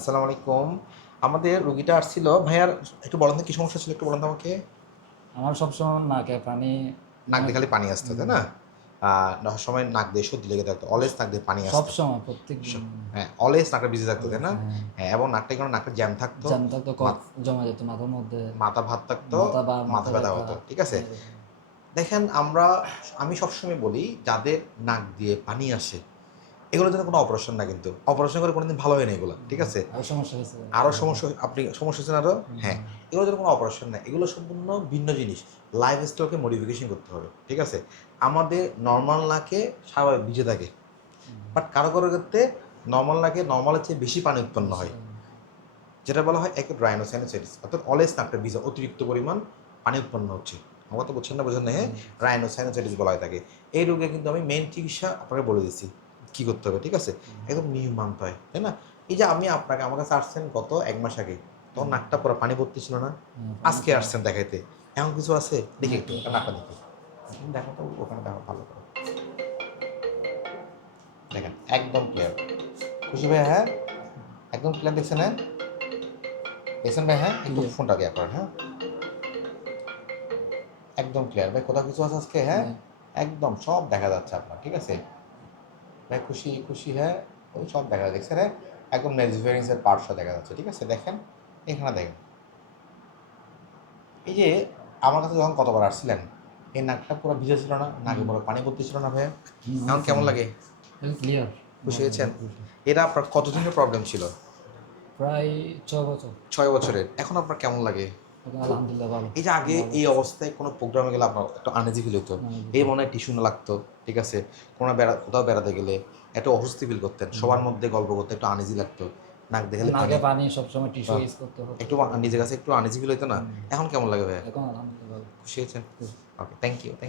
আসসালামু আলাইকুম। আমাদের রুগীটা আসছিল। ভাইয়ার একটু বলেন তো কি সমস্যা ছিল একটু বলেন তো আমাকে? আমার সবসময় নাকে পানি নাক দিয়ে খালি পানি আসতো তাই না? সময় নাক দিয়ে সর্দি লেগে থাকতো অলওয়েজ নাক দিয়ে পানি আসতো। সবসময় প্রত্যেক হ্যাঁ অলওয়েজ নাকটা ভিজে থাকতো তাই না? হ্যাঁ। হ্যাঁ এবং নাকটা কোনো নাকটা জ্যাম থাকতো। জানতা তো কফ জমা যেত মাথার মধ্যে। মাথা ভাত থাকতো মাথা ব্যথা হতো ঠিক আছে? দেখেন আমরা আমি সবসময় বলি যাদের নাক দিয়ে পানি আসে এগুলোর জন্য কোনো অপারেশন না কিন্তু। অপারেশন করে কোনোদিন ভালো হয় না এগুলো ঠিক আছে? আরও সমস্যা আরও সমস্যা আপনি সমস্যা হচ্ছে না আরও হ্যাঁ। এগুলোর জন্য কোনো অপারেশন নেই। এগুলো সম্পূর্ণ ভিন্ন জিনিস। লাইফ স্টাইলকে মডিফিকেশন করতে হবে ঠিক আছে? আমাদের নর্মাল নাকে স্বাভাবিক ভিজে থাকে। বাট কারও কারও ক্ষেত্রে নর্মাল নাকে নর্মালের চেয়ে বেশি পানি উৎপন্ন হয়। যেটা বলা হয় এক রাইনোসাইনোসাইটিস অর্থাৎ অলেস নাকটা ভিজা অতিরিক্ত পরিমাণ পানি উৎপন্ন হচ্ছে। আমার তো বুঝছেন না বোঝেন না হ্যাঁ? রাইনোসাইনোসাইটিস বলা হয় থাকে এই রোগে কিন্তু আমি মেন চিকিৎসা আপনাকে বলে দিচ্ছি। কী করতে হবে ঠিক আছে? একদম নিয়ম মানতে হয় তাই না? এই যে আমি আপনাকে আমার কাছে আসছেন গত এক মাস আগে তখন নাকটা পুরো পানি ভর্তি ছিল না? আজকে আসছেন দেখাইতে। এমন কিছু আছে? দেখি একটু নাকটা দেখি। দেখো তো ওখানে দেখো ভালো করে। দেখেন একদম ক্লিয়ার খুশি ভাই হ্যাঁ? একদম ক্লিয়ার দেখছেন হ্যাঁ? দেখছেন ভাই হ্যাঁ? একটু ফোনটা দিয়ে করেন হ্যাঁ? একদম ক্লিয়ার ভাই কোথাও কিছু আছে আজকে হ্যাঁ। একদম সব দেখা যাচ্ছে আপনার ঠিক আছে? ভাই খুশি খুশি হ্যাঁ ওই সব দেখা যাচ্ছে দেখছেন হ্যাঁ একদম নেজভেরিংসের পার্টসটা দেখা যাচ্ছে ঠিক আছে? দেখেন এখানে দেখেন। এই যে আমার কাছে যখন কতবার আসছিলেন এই নাকটা পুরো ভিজে ছিল না? নাকে পুরো পানি পড়তে ছিল না ভাইয়া? এখন কেমন লাগে? ক্লিয়ার খুশি হয়েছেন? এটা আপনার কতদিনের প্রবলেম ছিল? প্রায় ছ বছর। ছয় বছরের। এখন আপনার কেমন লাগে? আলহামদুলিল্লাহ ভালো। এই যে আগে এই অবস্থায় কোনো প্রোগ্রামে গেলে আপনার একটু আনেজি ফিল হতো এই মনে হয় টিস্যু না লাগতো ঠিক আছে? কোনো বেড়া কোথাও বেড়াতে গেলে একটু অস্বস্তি ফিল করতেন। সবার মধ্যে গল্প করতে একটু আনেজি লাগতো। নাক দেখলে নাকে পানি। সবসময় টিস্যু ইউজ করতে হতো। একটু নিজের কাছে একটু আনেজি ফিল হতো না? এখন কেমন লাগে ভাইয়া? এখন আলহামদুলিল্লাহ খুশি হয়েছেন? Okay thank you thank